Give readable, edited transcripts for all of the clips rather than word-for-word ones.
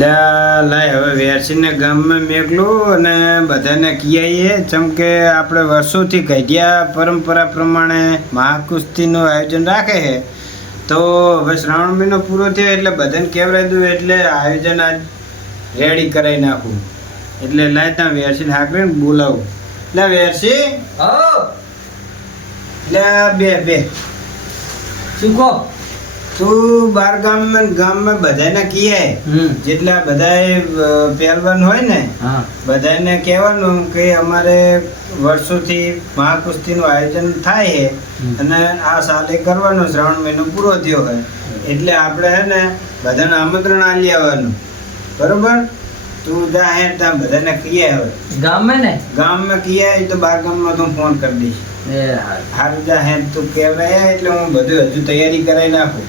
લાય હવે વેરસીને ગામમાં મેકલું અને બધાને કહીએ ચમ કે આપણે વર્ષોથી કઢિયા પરંપરા પ્રમાણે મહાકુસ્તીનું આયોજન રાખે છે. તો હવે શ્રાવણ મહિનો પૂરો થયો એટલે બધાને કહેવરાઈ દઉં એટલે આયોજન આજ રેડી કરાવી નાખું. એટલે લાય ત્યાં વેરસીને હાકરીને બોલાવું. લે વેરસી લે બે શું કહો? તું બાર ગામમાં બધાને કહીએ જેટલા બધા પહેલવાન હોય ને બધાને કહેવાનું કે અમારે વર્ષોથી મહાકુસ્તીનું આયોજન થાય છે અને આ સાલે કરવાનું શ્રાવણ મહિનો પૂરો થયો હોય એટલે આપણે હે ને બધાને આમંત્રણ આલી આવવાનું. બરોબર? તું જા હે ત્યાં બધાને કહીએ. હવે ગામમાં કહીએ તો બાર ગામમાં તું ફોન કરી દઈશ. હારું જા હે તું કહેવાય એટલે હું બધું હજુ તૈયારી કરાવી નાખું.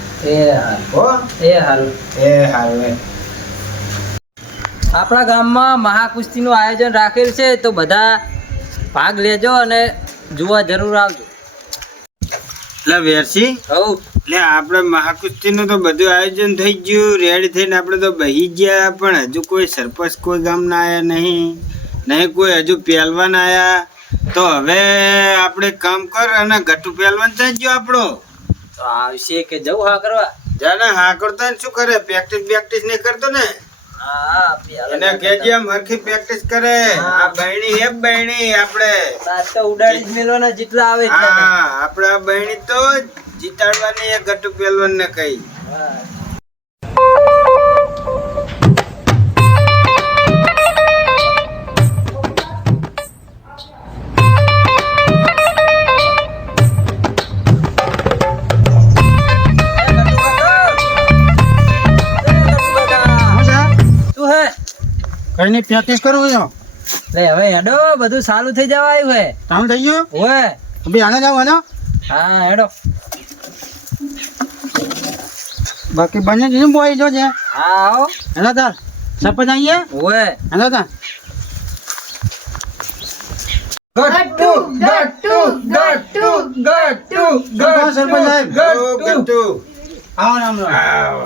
આપણા ગામમાં મહાકુસ્તીનું આયોજન રાખેલ છે તો બધા ભાગ લેજો અને જોવા જરૂર આવજો. એટલે વેરસી એટલે આપણે મહાકુસ્તીનું તો બધું આયોજન થઈ ગયું, રેડી થઈને આપણે તો બહી ગયા, પણ હજુ કોઈ સરપંચ કોઈ ગામના આવ્યા નહીં કોઈ હજુ પહેલવાન આવ્યા. તો હવે આપણે કામ કર અને ગટુ પહેલવાન થઈ ગયો આપણો તો આવશે કે જવું હા કરવા જાને હા કરતા ને શું કરે પ્રેક્ટિસ નહીં કરતો ને એને કેજે મરખી પ્રેક્ટિસ કરે. આ બહેણી હે બહેણી આપણે તો ઉડાડી જ મેલવાના જેટલા આવે હા આપણે આ બહેણી તો જીતાડવાની એ ગટુ પહેલવાન ને કહી. કઈ ની પ્રેક્ટિસ કરું છું. લે હવે હેડો બધું સારું થઈ જવા આવ્યું હે. કામ થઈ ગયું ઓય બે આને જાવ આનો. હા હેડો બાકી બને જ બોઈ જો છે. હા આવો હેલો તાર સરપંચ આઈએ. ઓય હેલો તાર ગટ્ટુ ગટ્ટુ ગટ્ટુ ગટ્ટુ સરપંચ સાહેબ ગટુ આવો નામ આવો.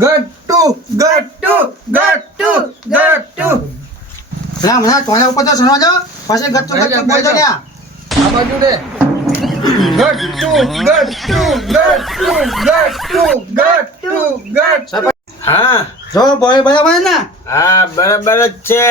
ગટ્ટુ ગટ્ટુ ગટ્ટુ ગટ્ટુ રામ ના તોના ઉપર તો સણવા જાવ પછી ગટ્ટુ ગટ્ટુ બોલ દો લ્યા. આ બાજુ દે ગટ્ટુ ગટ્ટુ ગટ્ટુ ગટ્ટુ ગટ્ટુ ગટ્ટુ. હા જો બોય બરાબર ને. હા બરાબર જ છે.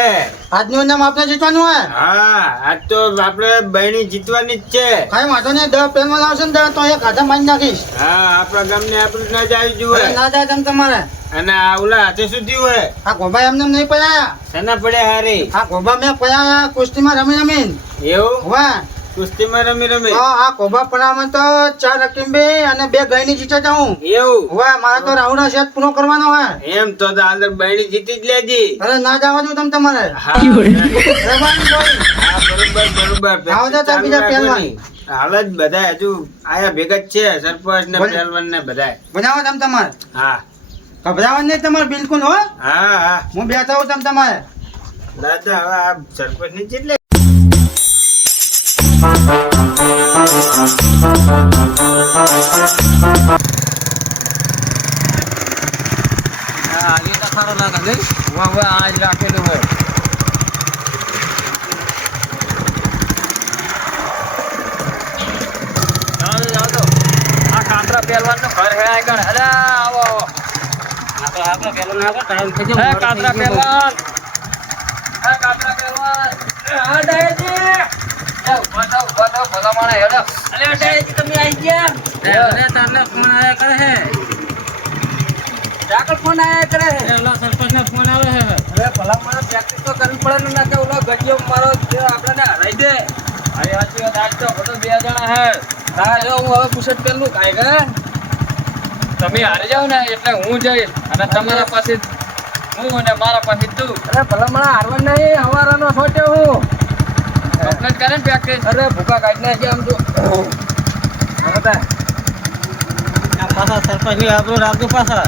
આજનું નામ આપણે જીતવાનું હોય. હા આજ તો આપણે બહેણી જીતવાની જ છે. કઈ વાંધો નહીં 10 પેનમાં આવશે ને તો એક હાથે મારી નાખીશ. હા આપણા ગામને આપણું ના જ આવી જોઈએ. ના જાય તમ તમારે અને આ ઓલા હાથે સુધી હોય આ ગોબા એમને નહીં પડ્યા. શેના પડ્યા હારી? આ ગોબા મેં પડ્યા કુસ્તીમાં રમી એવું વાહ કુસ્તીમાં રમી આ ગોબા પડામાં તો 4 રકીમ અને 2 ગઈની જીતે જાઉં. એવું વાહ મારે તો રાઉન્ડ સેટ પૂરો કરવાનો હોય. એમ તો અંદર બહેણી જીતી જ લેજી. અરે ના જવા દઉં તમ તમારે. હા બરોબર આવો તો તમે બીજા પહેલવાન. હાલ જ બધા હજુ આયા ભેગા જ છે સરપંચ ને પહેલવાન ને બધા. બનાવો તમ તમારે. હા ગભરાવાનું નહીં તમારે બિલકુલ હો. હા હું બેઠા હું તમ તમારે. દાદા હવે આ સરપંચ ની જેટલે આગે તો ખારો લાગે ગઈ વાહ આજ રાખેલું હોય. જાઓ તો આ કાંતરા પહેલવાન નું ઘર હે આગળ. અરે આવો આપણે પહેલવાન આગળ ટાઈમ થઈ ગયો. હે કાંતરા પહેલવાન હા ડાયજી ઉભા થાવ ભલા માણા હેડો. અરે ડાયજી તમે આવી ગયા. અરે તારને ફોન આયા કરે હે. આગળ ફોન આયા કરે હે. ઓલા સરપંચ ને ફોન આવે હે. અરે ભલા માણા પ્રેક્ટિસ તો કરવી પડે ને, ના કે ઓલો ગડિયો મારો આપણને હરાઈ દે. અરે આજી વાત આજ તો બધો 2 જણા હે. હા જો હું હવે પુષટ પેલું કાઈ કે તમે હારી જાવ ને એટલે હું જઈશ અને તમારા પાસે હું અને મારા પાસે તું. અરે ભલા માણા હારવા નહીં હવારાનો છોટ્યો હું કમ્પ્લીટ કરે ને પ્રેક્ટિસ. અરે ભૂકા કાઢ નાખે આમ તો હતા પાછા સરપંચ ની આપણું રાખજો પાછા.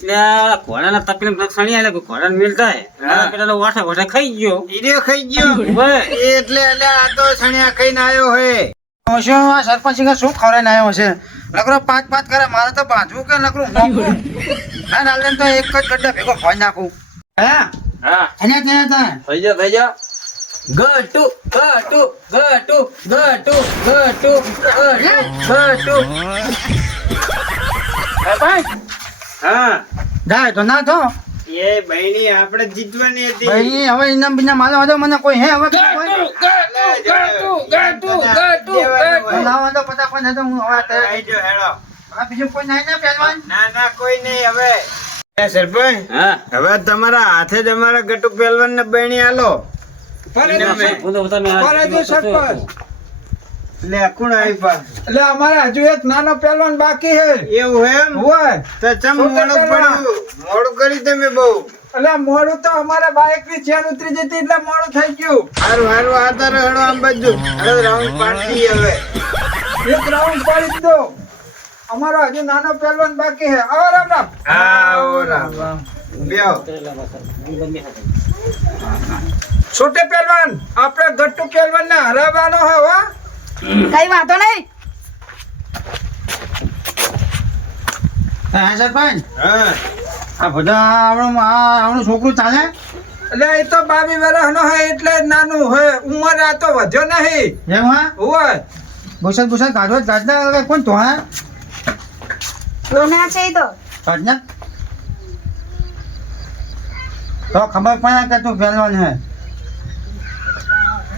એટલે આ ઘોડાના તકલીફ નક્ષાણી આલે ઘોડાને મિલતા હે હા. પેલા વાઠા વાઠા ખાઈ ગયો ઈર્યો ખાઈ ગયો બસ. એટલે આ તો સણિયા ખાઈને આવ્યો હે શું આ સરપંચ શું ખવડાવીને આવ્યો છે નકરો પાંચ કરે મારે તો બાંધવું કે નકરું મોકલું ના નાલે તો એક જ ગड्ढा ભેગો ફોઈ નાખું હા હા અને ત્યાં થઈ જા ગટુ ગટુ ગટુ ગટુ ગટુ ગટુ હા જાય તો ના તો એ બહેની આપણે જીતવાની હતી ભાઈ હવે ઇનામ બિનામ માલો હતો મને કોઈ હે હવે કોઈ લાવો તો ફટાફટ નહીં તો હું હવે તૈયાર આઈ જો હેડો આ બીજું કોઈ નહીં ને પહેલવાન ના કોઈ નહીં હવે એ સરપંચ હા હવે તમારા હાથે જ અમારા ગટુ પહેલવાન ને બહેણી આલો લે કોણ આવી પા એટલે અમારે હજુ એક નાનો પહેલવાન બાકી છે એવું એમ હોય તો ચમ મોડું પડ્યું મોડું કરી તમે બહુ એટલે મોડું તો અમારા બાઇક ની ચેન ઉતરી જતી એટલે મોડું થઈ ગયું હારું આ તારો હેડો આમ બાજુ હેડો રાઉન્ડ પાડી હવે એક રાઉન્ડ પાડી દો અમારો હજુ નાનો પહેલવાન બાકી છે આવો રામ રામ હા ઓરા બેહો છોટે પહેલવાન આપણે ગટ્ટુ પહેલવાન ને હરાવવાનો છે હો કઈ વાંધો નહીં. હા સરપંચ હા આ બધા આપણું છોકરું ચાલે એટલે એ તો 22 વર્ષનો છે એટલે જ નાનું હોય ઉંમર આ તો વધ્યો નહીં એમ હા હોય ભૂસા કાઢો કાઢના હવે કોણ તો હા લોના છે ઈ તો કાઢના તો ખબર પડે કે તું પહેલવાન હે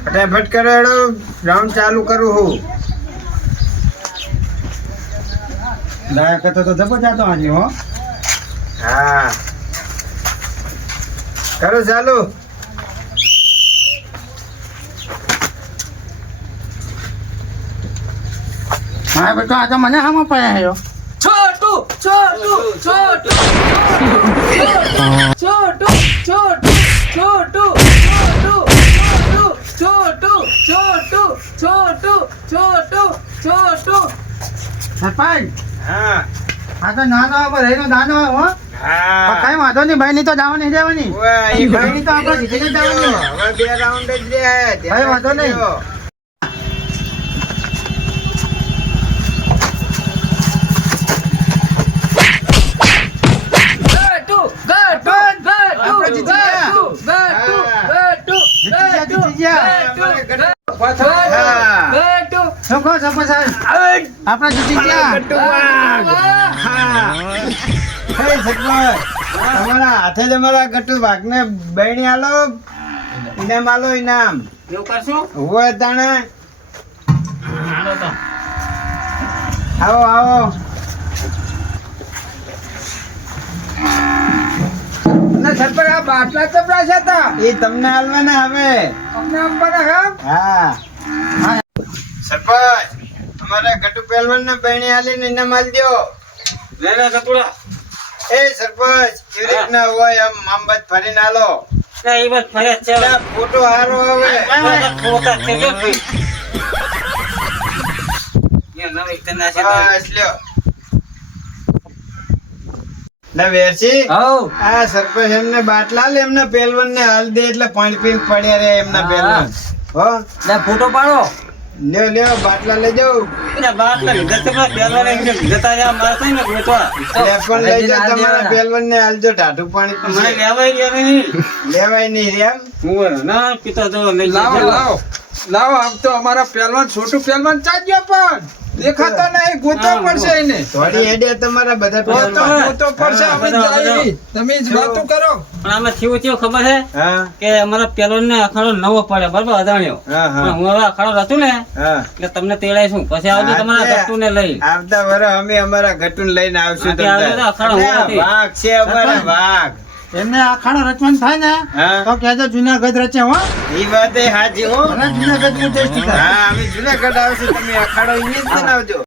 ફટાફટ કરો હેડો રાઉન્ડ ચાલુ કરું હું લાયા કરતો તો જબરજસ્ત આજે હો હા કરો ચાલુ હા બેટો આ તો મને હામાં પડ્યા હે છોટુ છોટુ છોટુ છોટુ છોટુ છોટુ છોટુ છોટુ છોટુ છોટુ છોટુ સરપંચ હા આ તો નાનો રહીનો દાનો હો હા કઈ વાંધો નહીં ભાઈ ની તો જવા નહીં દેવાની ઓય, ઈ ભાઈ ની તો આપણે જીતીને જ જવાની હવે બે રાઉન્ડ જ રહ્યા ભાઈ, વાંધો નહીં. ગટુ ગટુ આપણે ગટુ જીતી ગયા. ગટુ ગટુ જીતી ગયા. ગટુ શું કહો સરપંચ સાહેબ આપણે જીતી ગયા હા હે સરપંચ તમારા હાથે જ અમારા ગટુ ભાગને બહેણી આલો ઇનામ આલો ઇનામ એવું કરશું હોય તાણે હાલો તો આવો આવો અને સરપંચ આ બાટલા ચપડા છે તા એ તમને આલવાના હવે અમને આપવાના હા હા સરપંચ અમારા ગટુ પહેલવાન ને બહેણી આલીને ઇનામ આલી દ્યો લે લે કપડા એ સરપંચ કેવી રીતના હોય આમ મામબત ફરીને આલો એ બસ ફરે છે આ ફોટો હારો હવે ફોટા છે જો ભાઈ યે નવી તના છે બસ લ્યો ના વેરસી હઉ આ સરપંચ એમને બાટલા લે એમના પહેલવાન ને હાલ દે એટલે પાણી પીને પડ્યા રે એમના પહેલવાન હો લે ફોટો પાડો લ્યો લ્યો બાટલા લઈ જાઉં ને બાત કરી દે તો પહેલવાન એમ જતા જા માર કઈ ને ગોતવા લે પણ લઈ જાઓ તમારા પહેલવાન ને હાલજો ટાઢું પાણી મને પીશે લેવાય ગયા નહીં લેવાય નહીં રે એમ હું ના પિતા તો લઈ લાવો જાઓ. લાવો લાવો આમ તો અમારા પહેલવાન છોટું પહેલવાન ચાલ્યો પણ દેખાતો નહીં ગોતો પડશે એને થોડી હેડે તમારા બધા ગોતો પડશે અમે જાય તમે જ વાતો કરો પણ આમાં થયું થયું ખબર છે હા કે અમારા પહેલવાન ને અખાડો નવો પડે બરાબર અજાણ્યો હા પણ હા હું હવે અખાડો હતું ને હા એટલે તમને તેડાઈશું પછી આવજો તમારા ગટ્ટુ ને લઈ આવતા વરસ અમે અમારા ગટુન લઈને આવશું હા, ત્યાં તમને. આવજો તો અખાડો હોવાથી. વાઘ છે અમારા વાઘ એમને આખાડો રચવાનું થાય ને હા તો કહેજો જુનાગઢ રચે હો ઈ વાત એ હાચી હો ભલે જુનાગઢ હું ટેસ્ટ હા અમે જુનાગઢ આવશું તમે અખાડો અહીંયા જ બનાવજો